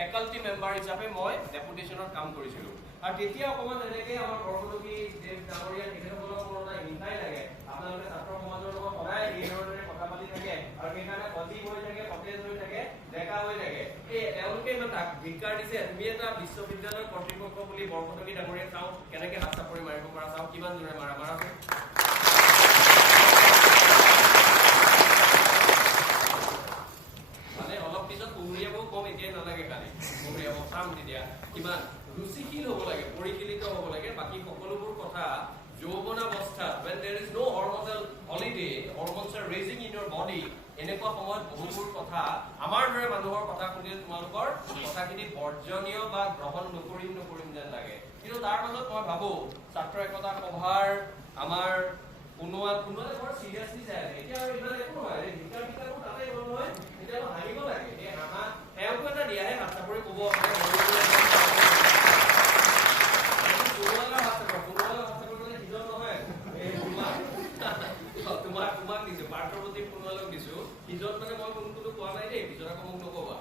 faculty member হিচাপে মই ডেপুটেশ্যনত কাম কৰিছিলোঁ আৰু তেতিয়া অকণমান এনেকৈ আমাৰ বৰপদকী দেৱ ডাঙৰীয়া তেখেতসকলক মোৰ এটা হিংসাই লাগে আপোনালোকে ছাত্ৰ সমাজৰ লগত সদায় এই ধৰণেৰে কথা পাতি থাকে আৰু সেইকাৰণে সজীৱ হৈ থাকে সতেজ হৈ থাকে ডেকা হৈ থাকে এই তেওঁলোকে ইমান ধিক্কাৰ দিছে তুমি এটা বিশ্ববিদ্যালয়ৰ কৰ্তৃপক্ষ বুলি বৰপদকী ডাঙৰীয়া চাওঁ কেনেকৈ হাত চাপৰি মাৰিব পৰা চাওঁ কিমান জোৰে মাৰা মানে অলপ পিছত কুমুৰিয়াবও কম এতিয়াই নালাগে কালি কুমুৰিয়াব চাম তেতিয়া কিমান ৰুচিশীল হ'ব লাগে পৰিশীলিত হ'ব লাগে বাকী সকলোবোৰ কথা যৌৱনাৱস্থাত when there is no hormonal holiday hormones are raising in your body এনেকুৱা সময়ত বহুবোৰ কথা আমাৰ দৰে মানুহৰ কথা শুনিলে তোমালোকৰ কথাখিনি বৰ্জনীয় বা গ্ৰহণ নকৰিম যেন লাগে কিন্তু তাৰ মাজত মই ভাবো ছাত্ৰ একতা সভাৰ আমাৰ কোনোৱা বৰ চিৰিয়াছলি চাই আছে এতিয়া আৰু ইমান একো নহয় ভিতৰবোৰ তাতে গ'ল নহয় এতিয়া অলপ হাঁহিব লাগে এই হাঁহা তেওঁকো এটা দিয়াহে হাত চাপৰি ক'ব তোমাক দিছো পাৰ্থৰ প্ৰতি পুনৰলৈ দিছো সিজন মানে মই কোনো কোৱা নাই দেই পিছত আকৌ মোক নকবা